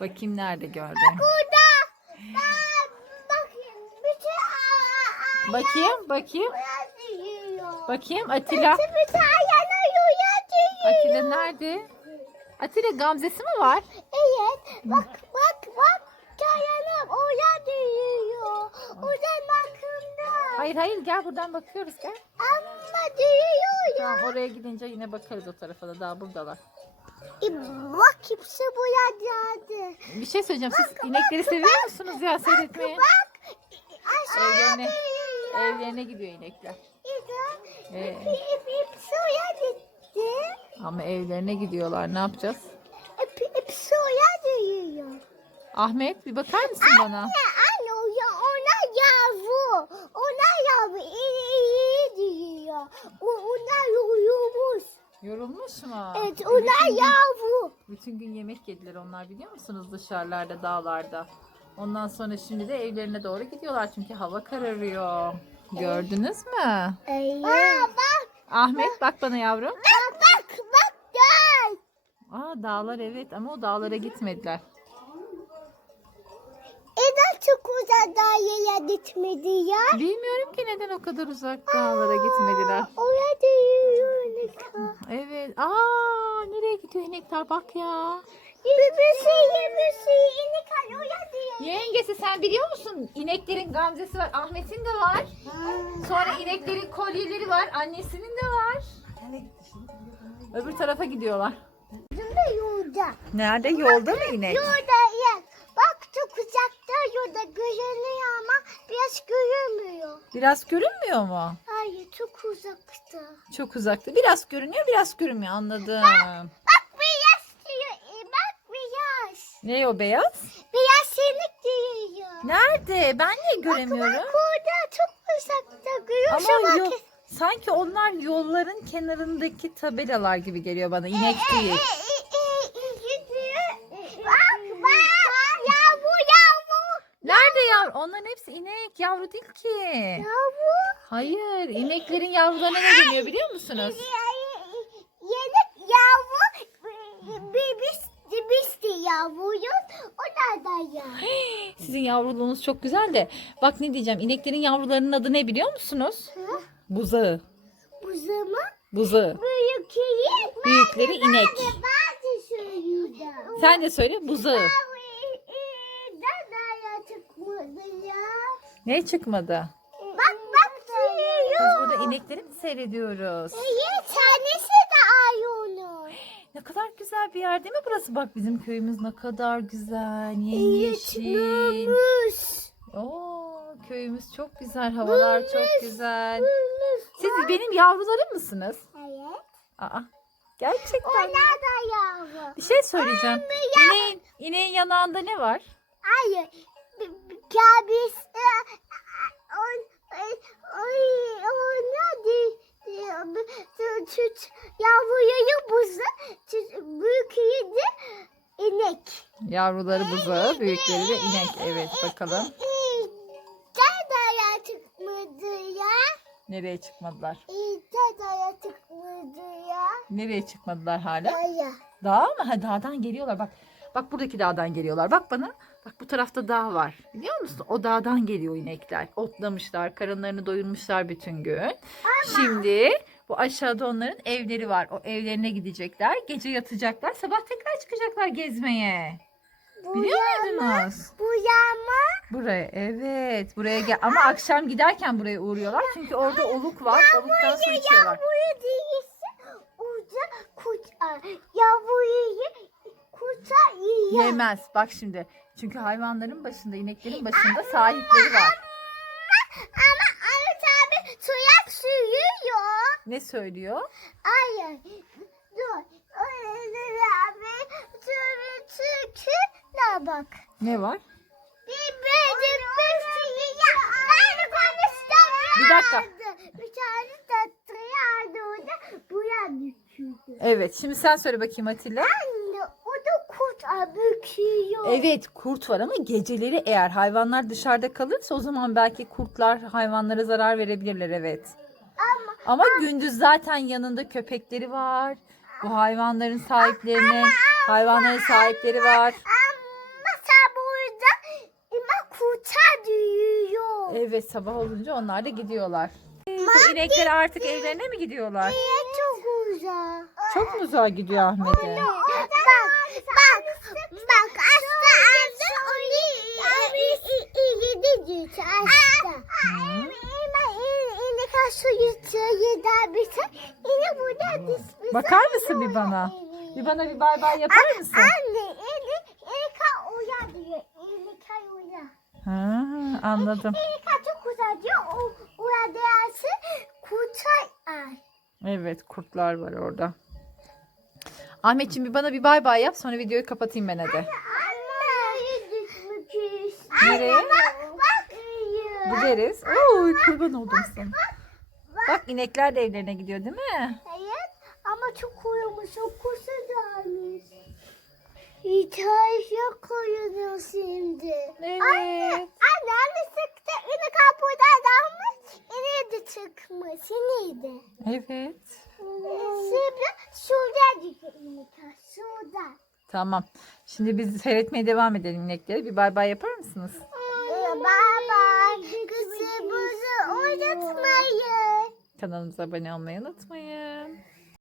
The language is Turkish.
Bakayım nerede gördün. Burada. Ben bakayım. Bütün Bakayım, bakayım. Bakayım Atilla. Bütün yiyor. Atilla nerede? Atilla Gamzesi mi var? Evet. Bak bak bak. Kayanım oraya yiyor. Oradan bakımda. Hayır hayır gel buradan bakıyoruz gel. Ama diyor ya. Tamam oraya gidince yine bakarız o tarafa da daha buradalar. E, bak hepsi geldi. Bir şey söyleyeceğim siz inekleri seviyor musunuz ya seyretmeyi? Bak. Evlerine, evlerine gidiyor inekler. Ee. Hepsi oraya gitti. Ama evlerine gidiyorlar ne yapacağız? Hep- Hepsi oraya yiyor. Ahmet bir bakar mısın bana? Anne anne o ya ona yavru. Ona yavru iyi iyi diyor. Ona uyumuş. Yorulmuş mu? Evet gün- yavru. Bütün gün yemek yediler onlar biliyor musunuz dışarılarda dağlarda. Ondan sonra şimdi de evlerine doğru gidiyorlar çünkü hava kararıyor. Gördünüz mü? Evet. Aa, bak Ahmet bak bana yavrum. bak bak bak gel. Aa dağlar evet ama o dağlara gitmediler. Eda çok uzak daha yere gitmedi ya. Bilmiyorum ki neden o kadar uzak dağlara gitmediler. Oraya da yiyor ne kadar. Evet. Aa nereye gidiyor inekler bak ya. Bebesi yemesi inek al oraya da yiyor. Yengesi sen biliyor musun? İneklerin gamzesi var. Ahmet'in de var. Sonra ineklerin kolyeleri var. Annesinin de var. Öbür tarafa gidiyorlar. De yolda. Nerede? Yolda mı inek? Yolda yer. Bak çok uzakta yolda görünüyor ama biraz görünmüyor. Biraz görünmüyor mu? Çok uzakta. Biraz görünüyor, biraz görünmüyor. Anladım. Bak beyaz diyor. e, Bak beyaz. Ne o beyaz? Beyaz sinek diyor. Nerede? Ben niye göremiyorum? Bak orada çok uzakta görüyorsun. Ama bak. yo- sanki onlar yolların kenarındaki tabelalar gibi geliyor bana. İnek değil. E, e, e, e, gidiyor. E, Bak bak. Yavru yavru. Nerede yavru? Onların hepsi inek. Yavru değil ki. Yavru. Hayır. ineklerin yavrularına ne deniyor biliyor musunuz? Yeni yavru biz biz de yavruyuz. O da da ya. Sizin yavruluğunuz çok güzel de. Bak ne diyeceğim. İneklerin yavrularının adı ne biliyor musunuz? Hı? Buzağı. Bu zaman Buzağı. büyükleri Büyükleri inek. bazı söylüyordu. Sen de söyle buzağı. Dadaya çıkmadı ya. Ne çıkmadı? Bak bak Biz burada inekleri mi seyrediyoruz? İyi tanesi de ay onu. Ne kadar güzel bir yer değil mi burası? Bak bizim köyümüz ne kadar güzel. Yemyeşil. Yetmemiş. Oo, köyümüz çok güzel. Havalar çok güzel. Siz benim yavrularım mısınız? Evet. Aa, gerçekten. Onlar da yavru. Bir şey söyleyeceğim. İneğin, ineğin yanağında ne var? Hayır. Kabis. On, oy, ona. Süt yavruyu buzu, büyük yedi inek. Yavruları buzağı, büyükleri de inek. Evet bakalım. Dadaya çıkmadı ya. Nereye çıkmadılar? Dadaya çıkmadı ya. Nereye çıkmadılar hala? Daya. Dağ mı? Ha dağdan geliyorlar bak. Bak buradaki dağdan geliyorlar. Bak bana. Bak bu tarafta dağ var. Biliyor musun? O dağdan geliyor inekler. Otlamışlar. Karınlarını doyurmuşlar bütün gün. Şimdi bu aşağıda onların evleri var. O evlerine gidecekler. Gece yatacaklar. Sabah tekrar çıkacaklar gezmeye. Bu Biliyor yama, muydunuz? bu yama. Buraya evet. Buraya gel. Ama akşam giderken buraya uğruyorlar. Çünkü orada oluk var. Oluktan su içiyorlar. Yavruyu değilse orada kurt, yavruyu yiyor. Yemez. Bak şimdi. Çünkü hayvanların başında, ineklerin başında sahipleri var. Ama Ahmet abi suyak sürüyor. Ne söylüyor? Hayır. Dur. Ahmet abi sürü çünkü ne bak. Ne var? Bir benim bir suya. Ben konuştum. Bir dakika. Bir tane tatlı yardı orada. Buraya düşürdü. Evet. Şimdi sen söyle bakayım Atilla. Da kurt abüküyor. Şey evet kurt var ama geceleri eğer hayvanlar dışarıda kalırsa o zaman belki kurtlar hayvanlara zarar verebilirler evet. Ama, ama, ama gündüz zaten yanında köpekleri var. Bu hayvanların sahiplerine, ama, hayvanların sahipleri ama, var. Ama burada ama kurta diyor. Evet sabah olunca onlar da gidiyorlar. Bu inekler artık evlerine mi gidiyorlar? Evet çok uzağa. Çok mu uzağa gidiyor Ahmet'e? Bak, bak, hasta hasta onu iyi iyi hasta. Yine kaşı yeder bir şey. Yine burada dişmiş. Bakar mısın bir bana? Bir bana bir bay bay yapar mısın? Anne, yine yine uya diyor. Yine uya. Ha, anladım. Yine çok uzak diyor. O uya dersi kurtar. Evet kurtlar var orada. Ahmetciğim bir bana bir bay bay yap sonra videoyu kapatayım ben hadi. Nereye? Gideriz. Oy kurban oldum sana. Bak inekler de evlerine gidiyor değil mi? Hayır ama çok koyulmuş. Çok kursa dalmış. İtalya koyuyor şimdi. Evet. Anne, anne, anne sıktı. Yine kapıdan dalmış. Yine de çıkmış. Yine Evet. Şimdi şurada diyor yine. Şurada. Tamam. Şimdi biz seyretmeye devam edelim inekleri. Bir bay bay yapar mısınız? Baba, kızımızı oynatmayın. Kanalımıza abone olmayı unutmayın.